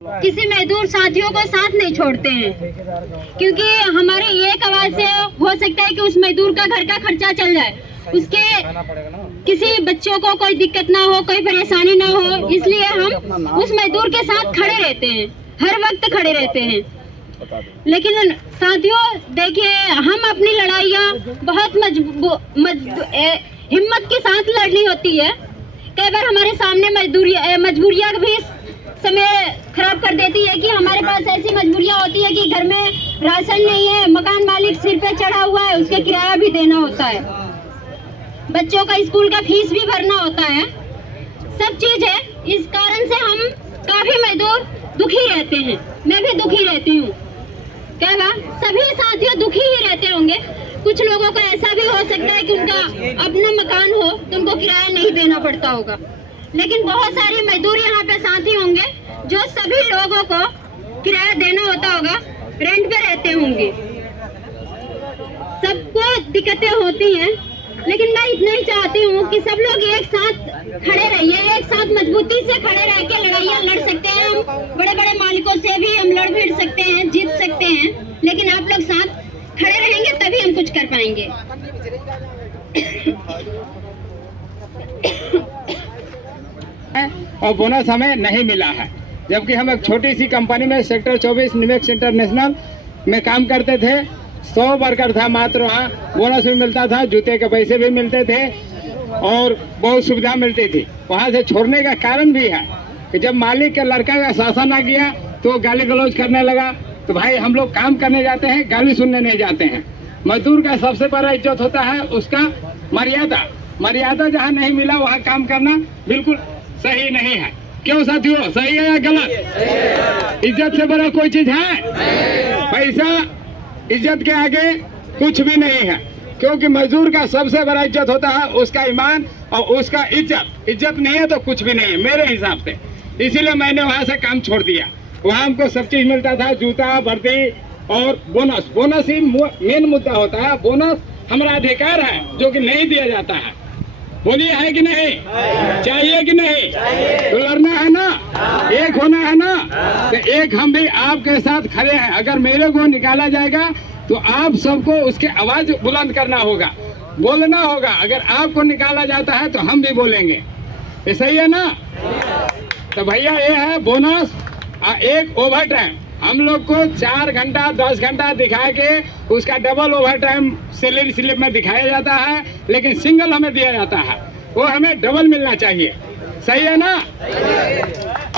किसी मजदूर साथियों को साथ नहीं छोड़ते हैं, क्योंकि हमारी एक आवाज से हो सकता है कि उस मजदूर का घर का खर्चा चल जाए, उसके किसी बच्चों को कोई दिक्कत ना हो, कोई परेशानी ना हो, इसलिए हम उस मजदूर के साथ खड़े रहते हैं, हर वक्त खड़े रहते हैं। लेकिन साथियों देखिए, हम अपनी लड़ाइयाँ बहुत हिम्मत के साथ लड़नी होती है। कई बार हमारे सामने मजबूरियाँ भी समय खराब कर देती है कि हमारे पास ऐसी मजबूरियाँ होती है कि घर में राशन नहीं है, मकान मालिक सिर पे चढ़ा हुआ है, उसके किराया भी देना होता है, बच्चों का स्कूल का फीस भी भरना होता है, सब चीज है। इस कारण से हम काफी मजदूर दुखी रहते हैं, मैं भी दुखी रहती हूँ। क्या सभी साथियों दुखी ही रहते होंगे। कुछ लोगों को ऐसा भी हो सकता है कि उनका अपना मकान हो तो उनको किराया नहीं देना पड़ता होगा, लेकिन बहुत सारे मजदूर यहाँ पे साथी होंगे जो सभी लोगों को किराया देना होता होगा, रेंट पे रहते होंगे, सबको दिक्कतें होती हैं। लेकिन मैं इतना ही चाहती हूँ कि सब लोग एक साथ खड़े रहिए, एक साथ मजबूती से खड़े रह के लड़ाइयाँ लड़ सकते हैं। हम बड़े बड़े मालिकों से भी हम लड़ भिड़ सकते हैं, जीत सकते हैं, लेकिन आप लोग साथ खड़े रहेंगे तभी हम कुछ कर पाएंगे। और बोनस हमें नहीं मिला है, जबकि हम एक छोटी सी कंपनी में सेक्टर 24 निमेक्स इंटरनेशनल में काम करते थे। 100 वर्कर था मात्र, वहाँ बोनस भी मिलता था, जूते के पैसे भी मिलते थे और बहुत सुविधा मिलती थी। वहाँ से छोड़ने का कारण भी है कि जब मालिक के लड़का का शासन आ गया तो गाली गलौज करने लगा। तो भाई हम लोग काम करने जाते हैं, गाली सुनने नहीं जाते हैं। मजदूर का सबसे बड़ा इज्जत होता है उसका मर्यादा जहाँ नहीं मिला वहाँ काम करना बिल्कुल सही नहीं है। क्यों साथियों, सही है या गलत? इज्जत से बड़ा कोई चीज है? पैसा इज्जत के आगे कुछ भी नहीं है, क्योंकि मजदूर का सबसे बड़ा इज्जत होता है उसका ईमान और उसका इज्जत नहीं है तो कुछ भी नहीं है मेरे हिसाब से। इसीलिए मैंने वहाँ से काम छोड़ दिया। वहाँ हमको सब चीज मिलता था, जूता, वर्दी और बोनस ही मेन मुद्दा होता है। बोनस हमारा अधिकार है जो कि नहीं दिया जाता है। बोलिए है कि नहीं? चाहिए कि नहीं? तो लड़ना है ना, एक होना है ना, तो एक हम भी आपके साथ खड़े हैं। अगर मेरे को निकाला जाएगा तो आप सबको उसके आवाज बुलंद करना होगा, बोलना होगा। अगर आपको निकाला जाता है तो हम भी बोलेंगे, ये सही है ना? तो भैया ये है बोनस। एक ओवर टाइम हम लोग को 4 घंटा 10 घंटा दिखा के उसका double over time salary slip में दिखाया जाता है, लेकिन सिंगल हमें दिया जाता है, वो हमें डबल मिलना चाहिए। सही है ना?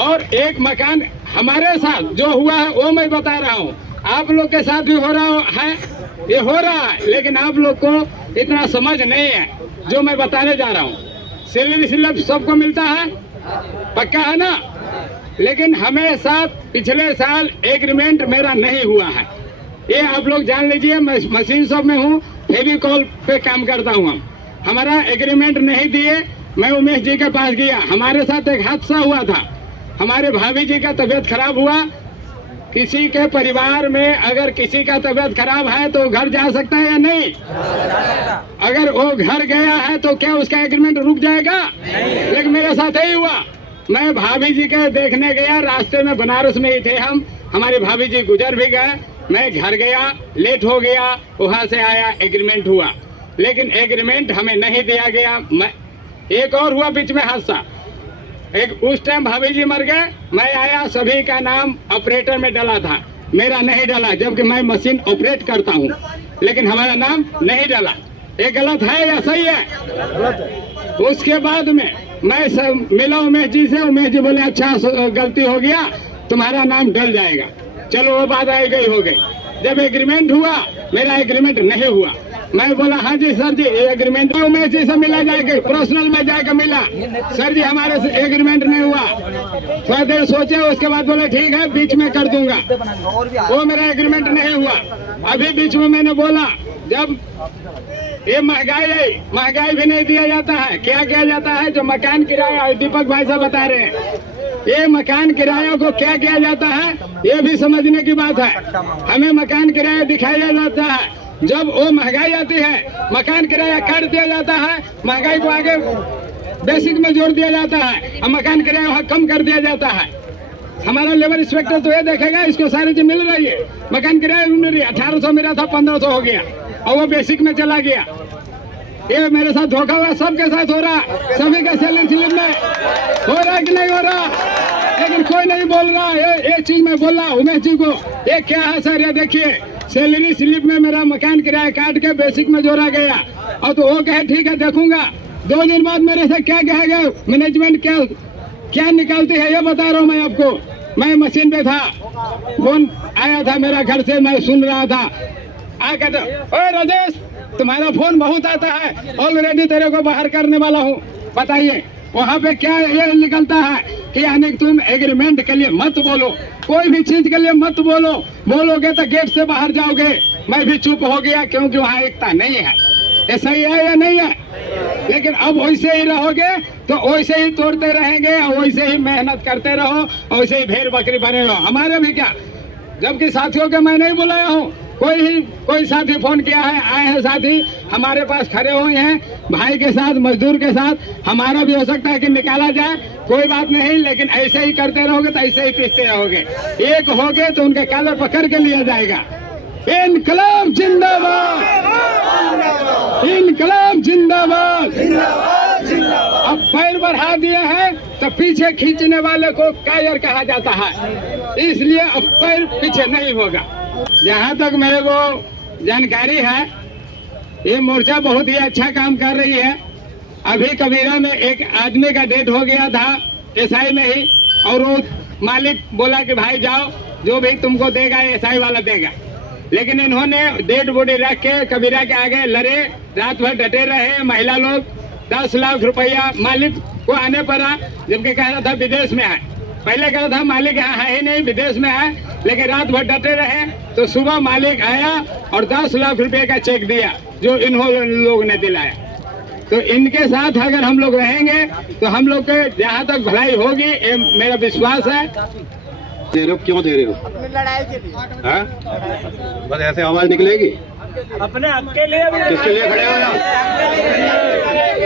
और एक मकान हमारे साथ जो हुआ है वो मैं बता रहा हूँ, आप लोग के साथ भी हो रहा है, ये हो रहा है, लेकिन आप लोग को इतना समझ नहीं है जो मैं बताने जा रहा हूँ। सैलरी स्लिप सबको मिलता है, पक्का है ना? लेकिन हमें साथ पिछले साल एग्रीमेंट मेरा नहीं हुआ है, ये आप लोग जान लीजिए। मैं मशीन शॉप में हूँ, फेविकॉल पे काम करता हूँ। हमारा एग्रीमेंट नहीं दिए, मैं उमेश जी के पास गया। हमारे साथ एक हादसा हुआ था, हमारे भाभी जी का तबीयत खराब हुआ। किसी के परिवार में अगर किसी का तबीयत खराब है तो घर जा सकता है या नहीं? अगर वो घर गया है तो क्या उसका एग्रीमेंट रुक जाएगा? लेकिन मेरे साथ यही हुआ। मैं भाभी जी के देखने गया, रास्ते में बनारस में ही थे हम, हमारी भाभी जी गुजर भी गए। मैं घर गया, लेट हो गया, वहाँ से आया, एग्रीमेंट हुआ, लेकिन एग्रीमेंट हमें नहीं दिया गया। एक और हुआ बीच में हादसा, उस टाइम भाभी जी मर गए, मैं आया, सभी का नाम ऑपरेटर में डला था, मेरा नहीं डला, जबकि मैं मशीन ऑपरेट करता हूँ, लेकिन हमारा नाम नहीं डला। ये गलत है या सही है? उसके बाद में मैं सब मिला उमेश जी से, उमेश जी बोले अच्छा गलती हो गया, तुम्हारा नाम डल जाएगा। चलो वो बात आई गई हो गई। जब एग्रीमेंट हुआ, मेरा एग्रीमेंट नहीं हुआ। मैं बोला हाँ जी सर जी, ये एग्रीमेंट उमेश जी से मिला जाएगा, पर्सनल में जाकर मिला, सर जी हमारे से एग्रीमेंट नहीं हुआ। थोड़ा देर सोचे, उसके बाद बोले ठीक है बीच में कर दूंगा, वो मेरा एग्रीमेंट नहीं हुआ। अभी बीच में मैंने बोला जब ये महंगाई भी नहीं दिया जाता है, क्या किया जाता है? जो मकान किराया, दीपक भाई साहब बता रहे हैं, ये मकान किराया को क्या किया जाता है ये भी समझने की बात है। हमें मकान किराया दिखाया जाता है, जब वो महंगाई आती है मकान किराया काट दिया जाता है, महंगाई को आगे बेसिक में जोड़ दिया जाता है और मकान किराया वहाँ कम कर दिया जाता है। हमारा लेबर इंस्पेक्टर तो ये देखेगा इसको सारी चीज मिल रही है, मकान किराया मिल रही है। 1800 मेरा था, 1500 हो गया और वो बेसिक में चला गया। ये मेरे साथ धोखा हुआ, सबके साथ हो रहा, सभी का सैलरी स्लिप में हो रहा कि नहीं हो रहा, लेकिन कोई नहीं बोल रहा। ये चीज मैं बोल रहा उमेश जी को, ये क्या है सर, ये देखिए सैलरी स्लिप में मेरा मकान किराया काट के बेसिक में जोड़ा गया, और तो वो कहे ठीक है देखूंगा। 2 दिन बाद मेरे से क्या कहा गया, मैनेजमेंट क्या निकालती है ये बता रहा हूँ मैं आपको। मैं मशीन पे था, फोन आया था मेरा घर से, मैं सुन रहा था। आ कहते ओए राजेश तुम्हारा फोन बहुत आता है, ऑलरेडी तेरे को बाहर करने वाला हूँ। बताइए वहाँ पे क्या ये निकलता है कि यानी तुम एग्रीमेंट के लिए मत बोलो, कोई भी चीज के लिए मत बोलो, बोलोगे तो गेट से बाहर जाओगे। मैं भी चुप हो गया क्योंकि वहाँ एकता नहीं है। ये सही है या नहीं है? लेकिन अब वैसे ही रहोगे तो वैसे ही तोड़ते रहेंगे, वैसे ही मेहनत करते रहो, वैसे ही भेड़ बकरी बने रहो। हमारे भी क्या, जबकि साथियों के मैं नहीं बुलाया हूँ, कोई साथी फोन किया है, आए हैं साथी हमारे पास खड़े हुए हैं, भाई के साथ मजदूर के साथ। हमारा भी हो सकता है कि निकाला जाए, कोई बात नहीं, लेकिन ऐसे ही करते रहोगे तो ऐसे ही पीसते रहोगे। एक होगे तो उनके कॉलर पकड़ के लिया जाएगा। इनकलाब जिंदाबाद, इनकलाब जिंदाबाद। अब पैर बढ़ा दिए हैं तो पीछे खींचने वाले को कायर कहा जाता है, इसलिए अब पैर पीछे नहीं होगा। जहाँ तक मेरे को जानकारी है ये मोर्चा बहुत ही अच्छा काम कर रही है। अभी कबीरा में एक आदमी का डेथ हो गया था एसआई में ही, और वो मालिक बोला कि भाई जाओ जो भी तुमको देगा एसआई वाला देगा, लेकिन इन्होंने डेड बॉडी रख के कबीरा के आगे लड़े, रात भर डटे रहे। महिला लोग 10 लाख रुपया मालिक को आने पड़ा, जबकि कह रहा था विदेश में है। पहले कह रहा था मालिक यहाँ है ही नहीं, विदेश में है, लेकिन रात भर डटे रहे। तो सुबह मालिक आया और 10 लाख रुपए का चेक दिया जो इन्होंने लोग ने दिलाया। तो इनके साथ अगर हम लोग रहेंगे तो हम लोग के जहाँ तक भलाई होगी, ये मेरा विश्वास है। दे रहे हो, क्यों दे रहे हो? अपनी लड़ाई के लिए। हाँ? बस ऐसे आवाज निकलेगी? अपने हक के लिए भी। किसके लिए खड़े हो आप?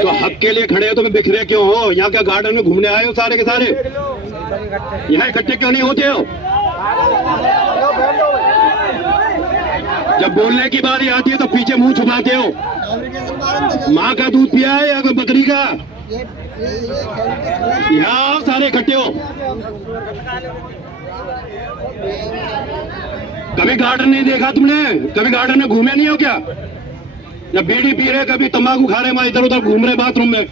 तो हक के लिए खड़े हो तो मैं बिखरे क्यों हो? यहाँ क्या गार्डन में घूमने आए हो सारे के सारे? यहाँ इकट्ठे क्यों नहीं होते हो? जब बोलने की बारी आती है तो पीछे मुंह छुपाते हो। माँ का दूध पिया है या बकरी का? यहाँ आओ सारे इकट्ठे हो। कभी गार्डन नहीं देखा तुमने? कभी गार्डन में घूमे नहीं हो क्या? जब बीड़ी पी रहे, कभी तंबाकू खा रहे, इधर उधर घूम रहे बाथरूम में।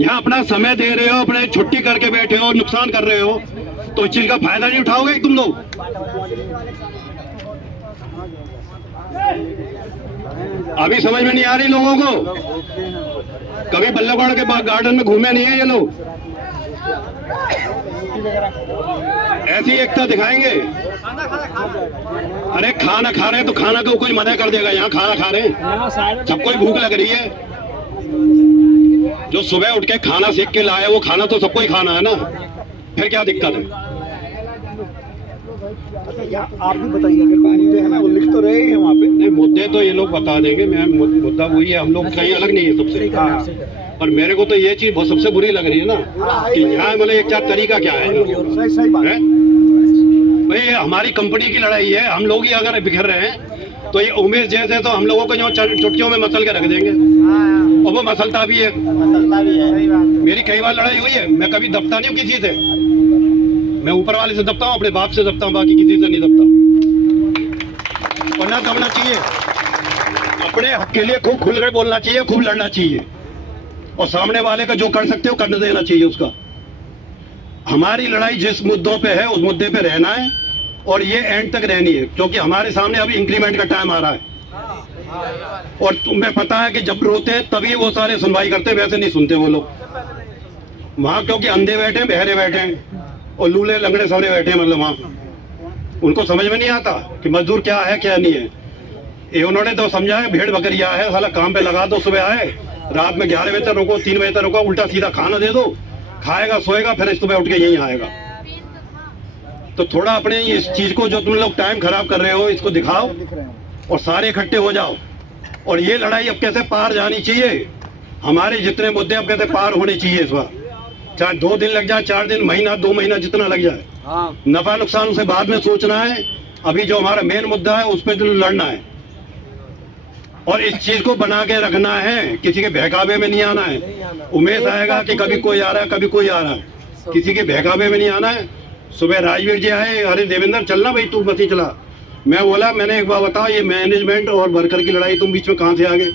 यहाँ अपना समय दे रहे हो, अपने छुट्टी करके बैठे हो, नुकसान कर रहे हो, तो इस चीज का फायदा नहीं उठाओगे तुम लोग? अभी समझ में नहीं आ रही लोगों को? कभी बल्लभगढ़ के गार्डन में घूमे नहीं है ये लोग? ऐसी एकता दिखाएंगे? अरे खाना खा रहे हैं तो खाना को कोई मना कर देगा? यहाँ खाना खा रहे हैं, सबको ही भूख लग रही है। जो सुबह उठ के खाना सीख के लाए वो खाना तो सबको ही खाना है ना, फिर क्या दिक्कत है? आप भी बताइए, मुद्दे हैं ना वो लिख तो रहे हैं वहाँ पे। नहीं, मुद्दे तो ये लोग बता देंगे। मैं मुद्दा वही है, हम लोग कहीं अलग नहीं है सबसे। पर मेरे को तो ये चीज बहुत सबसे बुरी लग रही है ना कि यहाँ मतलब एक चार तरीका क्या है? सही बात है भाई हमारी कंपनी की लड़ाई है, हम लोग ही अगर बिखर रहे हैं तो ये उमेश जैसे तो हम लोगों को जो चुटकियों में मसल के रख देंगे, और वो मसलता भी है। मेरी कई बार लड़ाई हुई है, मैं कभी दबता नहीं हूँ किसी से। मैं ऊपर वाले से दबता हूँ, अपने बाप से दबता हूँ, बाकी किसी से नहीं दबता। वरना दबना चाहिए, अपने हक के लिए खूब खुल कर बोलना चाहिए, खूब लड़ना चाहिए, और सामने वाले का जो कर सकते हो करने देना चाहिए उसका। हमारी लड़ाई जिस मुद्दों पे है उस मुद्दे पे रहना है, और ये एंड तक रहनी है, क्योंकि हमारे सामने अभी इंक्रीमेंट का टाइम आ रहा है। और तुम्हें पता है कि जब रोते हैं तभी वो सारे सुनवाई करते, वैसे नहीं सुनते वो लोग वहां, क्योंकि अंधे बैठे हैं, बहरे बैठे हैं और लूले लंगड़े सवरे बैठे हैं। मतलब वहां उनको समझ में नहीं आता कि मजदूर क्या है क्या नहीं है। ये उन्होंने तो समझा है भेड़ बकरिया है, साला काम पे लगा दो, सुबह आए, रात में 11 बजे तक रोको, 3 बजे तक रोको, उल्टा सीधा खाना दे दो, खाएगा सोएगा, फिर सुबह उठ के यहीं आएगा। तो थोड़ा अपने इस चीज को जो तुम लोग टाइम खराब कर रहे हो इसको दिखाओ और सारे इकट्ठे हो जाओ। और ये लड़ाई अब कैसे पार जानी चाहिए, हमारे जितने मुद्दे अब कैसे पार होने चाहिए इस बार, चाहे 2 दिन लग जाए, 4 दिन, महीना, 2 महीना, जितना लग जाए, नफा नुकसान उसे बाद में सोचना है। अभी जो हमारा मेन मुद्दा है उस पर तो लड़ना है और इस चीज को बना के रखना है, किसी के बहकावे में नहीं आना है। उमेश आएगा कि कभी कोई आ रहा है, कभी कोई आ रहा है, किसी के बहकावे में नहीं आना है। सुबह राजवीर जी आए, अरे देवेंद्र चलना भाई, तू मत ही चला। मैं बोला, मैंने एक बार बताओ, ये मैनेजमेंट और वर्कर की लड़ाई तुम बीच में कहाँ से आ गए?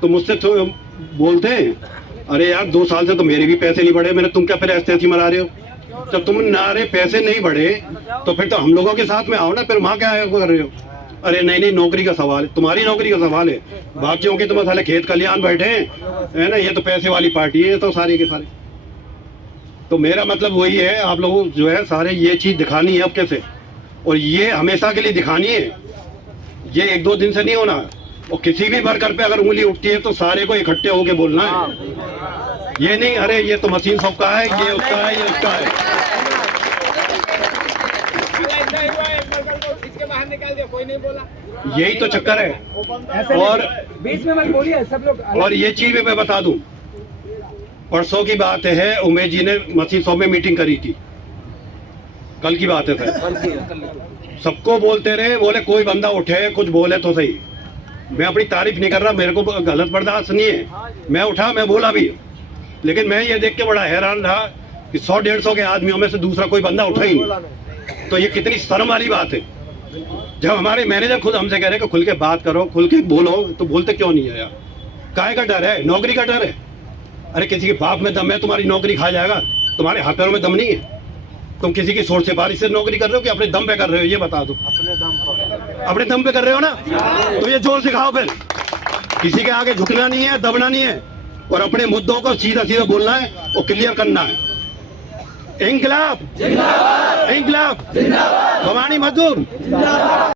तो मुझसे तो बोलते हैं, अरे यार 2 साल से तो मेरे भी पैसे नहीं बढ़े, मैंने तुम क्या फिर ऐसे मरा रहे हो? जब तुम नारे पैसे नहीं बढ़े तो फिर तो हम लोगों के साथ में आओ ना, फिर वहाँ क्या कर रहे हो? अरे नहीं नहीं, नौकरी का सवाल है, तुम्हारी नौकरी का सवाल है, बाकियों के तो मसाले खेत कल्याण बैठे हैं, है ना, ये तो पैसे वाली पार्टी है, तो सारे के सारे। तो मेरा मतलब वही है, आप लोगों को जो है सारे ये चीज़ दिखानी है अब कैसे, और ये हमेशा के लिए दिखानी है, ये 1-2 दिन से नहीं होना। और किसी भी वर्कर पे अगर उंगली उठती है तो सारे को इकट्ठे होके बोलना है, ये नहीं अरे ये तो मशीन शॉप का है, ये उसका है, ये उसका है। यही तो चक्कर है। और बीच में मत बोलिए सब लोग। और ये चीज भी मैं बता दूं, परसों की बात है, उमेश जी ने मसीह शॉप में मीटिंग करी थी, कल की बात है सर। सबको बोलते रहे, बोले कोई बंदा उठे कुछ बोले तो सही। मैं अपनी तारीफ नहीं कर रहा, मेरे को गलत बर्दाश्त नहीं है, मैं उठा, मैं बोला भी, लेकिन मैं ये देख के बड़ा हैरान रहा कि 100-150 के आदमियों में से दूसरा कोई बंदा उठा ही नहीं। तो ये कितनी शर्म वाली बात है। जब हमारे मैनेजर खुद हमसे कह रहे कि खुल के बात करो, खुल के बोलो, तो बोलते क्यों नहीं है यार? काहे का डर है? नौकरी का डर है? अरे किसी के बाप में दम है, तुम्हारी नौकरी खा जाएगा? तुम्हारे हाथ पैरों में दम नहीं है? तुम किसी की सोच सिफारिश से नौकरी कर रहे हो कि अपने दम पे कर रहे हो? ये बता दो। अपने दम पे कर रहे हो ना, तो ये जोर सिखाओ फिर। किसी के आगे झुकना नहीं है, दबना नहीं है, और अपने मुद्दों को सीधा सीधा बोलना है और क्लियर करना है। इंकलाब, इंकलाब, भवानी मजदूर।